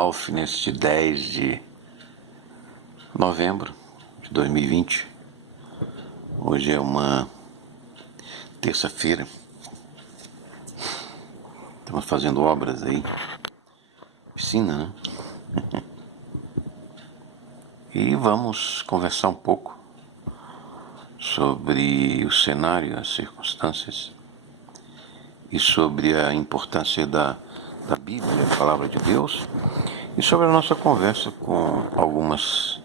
Ralph neste 10 de novembro de 2020. Hoje é uma terça-feira. Estamos fazendo obras aí. Piscina, né? E vamos conversar um pouco sobre o cenário, as circunstâncias e sobre a importância da Bíblia, a Palavra de Deus, e sobre a nossa conversa com algumas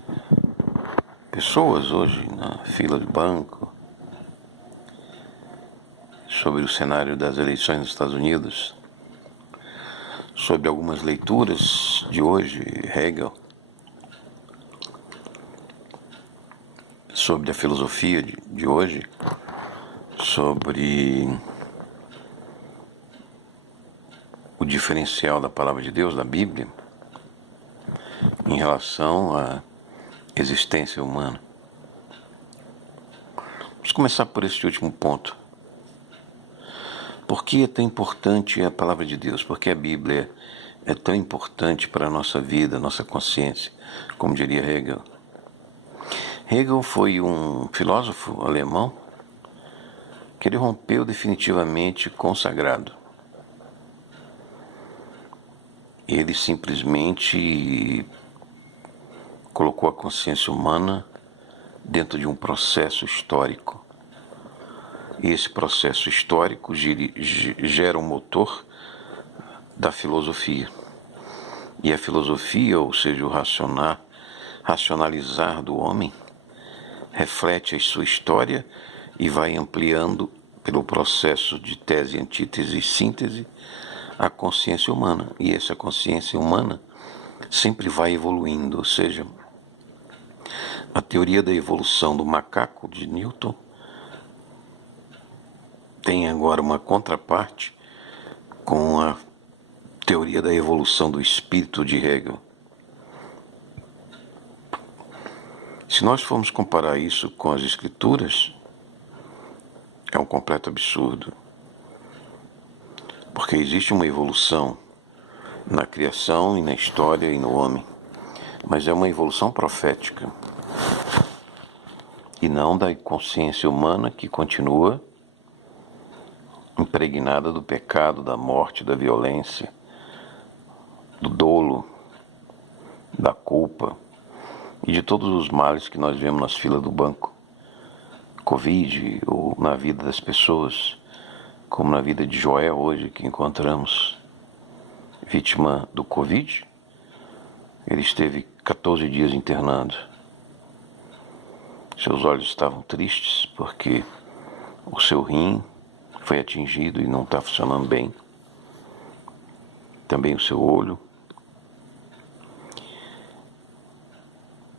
pessoas hoje na fila de banco, sobre o cenário das eleições nos Estados Unidos, sobre algumas leituras de hoje, Hegel, sobre a filosofia de hoje, sobre o diferencial da Palavra de Deus, da Bíblia, em relação à existência humana. Vamos começar por esse último ponto. Por que é tão importante a Palavra de Deus? Por que a Bíblia é tão importante para a nossa vida, nossa consciência, como diria Hegel? Hegel foi um filósofo alemão que ele rompeu definitivamente com o sagrado. Ele simplesmente colocou a consciência humana dentro de um processo histórico. E esse processo histórico gera um motor da filosofia. E a filosofia, ou seja, o racionalizar do homem, reflete a sua história e vai ampliando, pelo processo de tese, antítese e síntese, a consciência humana. E essa consciência humana sempre vai evoluindo, ou seja, a teoria da evolução do macaco de Newton tem agora uma contraparte com a teoria da evolução do espírito de Hegel. Se nós formos comparar isso com as escrituras, é um completo absurdo. Porque existe uma evolução na criação e na história e no homem, mas é uma evolução profética e não da consciência humana que continua impregnada do pecado, da morte, da violência, do dolo, da culpa e de todos os males que nós vemos nas filas do banco, Covid, ou na vida das pessoas, como na vida de Joel hoje, que encontramos vítima do Covid. Ele esteve 14 dias internado. Seus olhos estavam tristes porque o seu rim foi atingido e não está funcionando bem. Também o seu olho.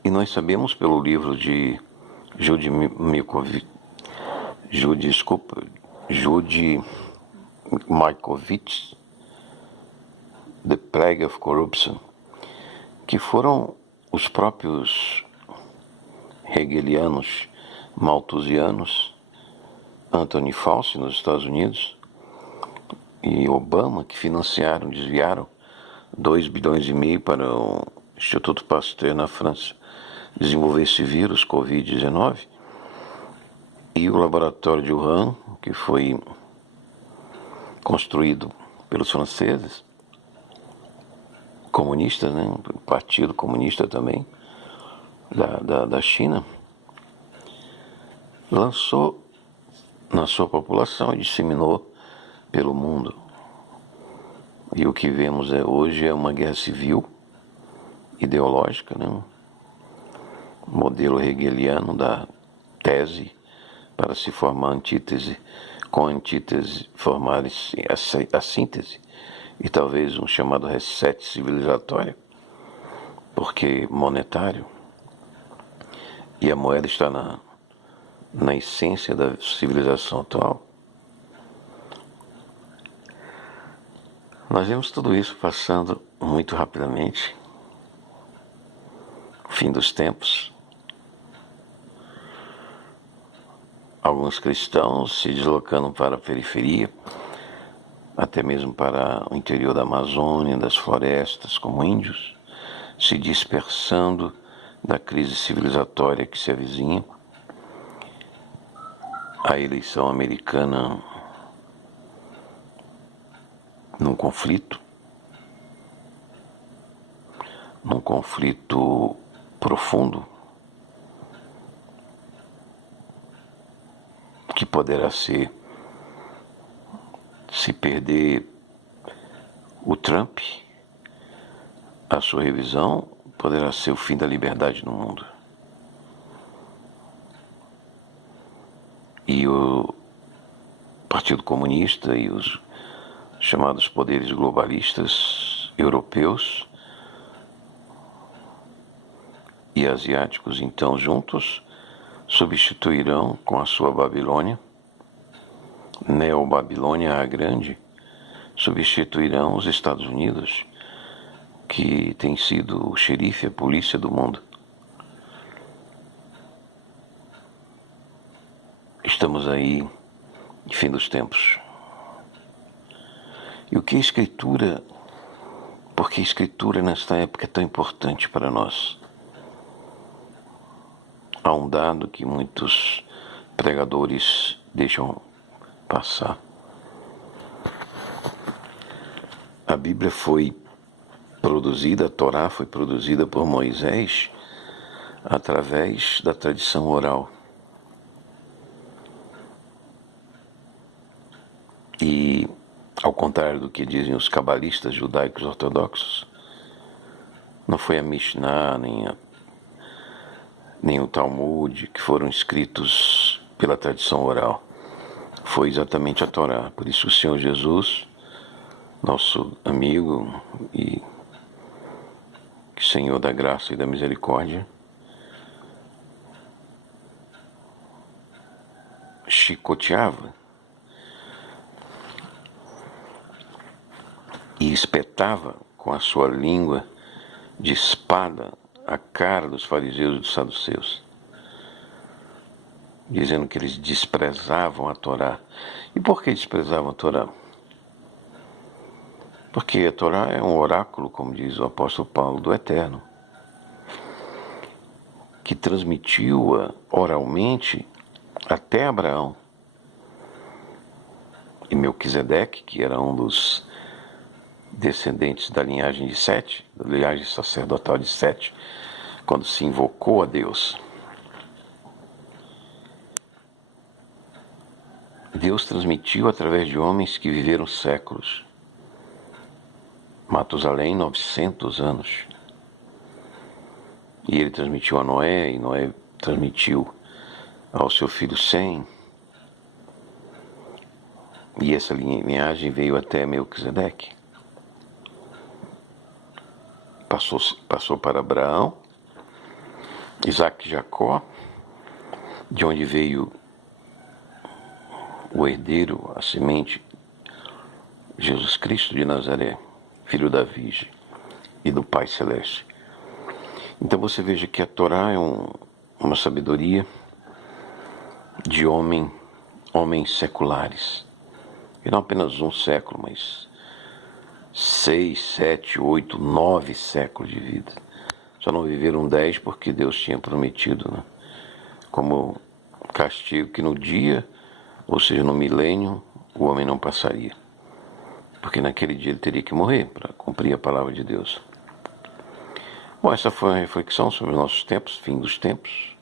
E nós sabemos pelo livro de Judy Mikovits, The Plague of Corruption, que foram os próprios hegelianos, malthusianos, Anthony Fauci nos Estados Unidos e Obama, que financiaram, desviaram 2,5 bilhões para o Instituto Pasteur na França desenvolver esse vírus, Covid-19, e o laboratório de Wuhan, que foi construído pelos franceses, comunistas, né? O Partido Comunista também, da China, lançou na sua população e disseminou pelo mundo. E o que vemos hoje é uma guerra civil ideológica, né? Modelo hegeliano da tese para se formar antítese, com antítese formar a síntese e talvez um chamado reset civilizatório, porque monetário, e a moeda está na essência da civilização atual. Nós vemos tudo isso passando muito rapidamente, fim dos tempos, alguns cristãos se deslocando para a periferia, até mesmo para o interior da Amazônia, das florestas, como índios, se dispersando da crise civilizatória que se avizinha. A eleição americana num conflito profundo, que poderá ser, se perder o Trump, a sua revisão, poderá ser o fim da liberdade no mundo. E o Partido Comunista e os chamados poderes globalistas europeus e asiáticos, então, juntos, substituirão com a sua Babilônia, Neobabilônia a Grande, substituirão os Estados Unidos, que tem sido o xerife, a polícia do mundo. Estamos aí no fim dos tempos. E o que a Escritura, porque a Escritura nesta época é tão importante para nós? Há um dado que muitos pregadores deixam passar. A Bíblia foi produzida, a Torá foi produzida por Moisés através da tradição oral. E, ao contrário do que dizem os cabalistas judaicos ortodoxos, não foi a Mishnah, nem o Talmud, que foram escritos pela tradição oral. Foi exatamente a Torá. Por isso o Senhor Jesus, nosso amigo e Senhor da graça e da misericórdia, chicoteava e espetava com a sua língua de espada a cara dos fariseus e dos saduceus, dizendo que eles desprezavam a Torá. E por que desprezavam a Torá? Porque a Torá é um oráculo, como diz o apóstolo Paulo, do Eterno, que transmitiu-a oralmente até Abraão. E Melquisedeque, que era um dos descendentes da linhagem de Sete, da linhagem sacerdotal de Sete, quando se invocou a Deus. Deus transmitiu através de homens que viveram séculos. Matusalém, 900 anos. E ele transmitiu a Noé, e Noé transmitiu ao seu filho Sem. E essa linhagem veio até Melquisedeque. Passou para Abraão, Isaac e Jacó, de onde veio o herdeiro, a semente, Jesus Cristo de Nazaré, filho da Virgem e do Pai Celeste. Então você veja que a Torá é uma sabedoria de homens seculares. E não apenas um século, mas 6, 7, 8, 9 séculos de vida. Só não viveram 10 porque Deus tinha prometido, né? Como castigo, que no dia, ou seja, no milênio, o homem não passaria. Porque naquele dia ele teria que morrer para cumprir a palavra de Deus. Bom, essa foi uma reflexão sobre os nossos tempos, fim dos tempos.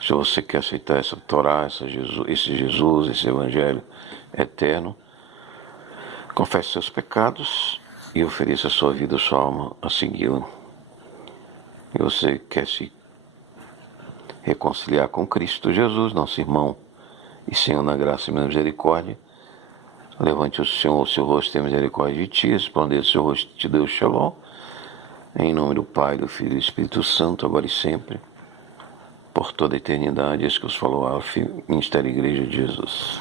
Se você quer aceitar essa Torá, esse Jesus, esse Evangelho eterno, confesse seus pecados e ofereça a sua vida, a sua alma a segui-lo. E você quer se reconciliar com Cristo Jesus, nosso irmão e Senhor na graça e na misericórdia, levante o Senhor o seu rosto e tenha misericórdia de ti, resplandeça o seu rosto e te dê o Shalom, em nome do Pai, do Filho e do Espírito Santo, agora e sempre, por toda a eternidade. Esse que os falou, Alf, Ministério e Igreja de Jesus.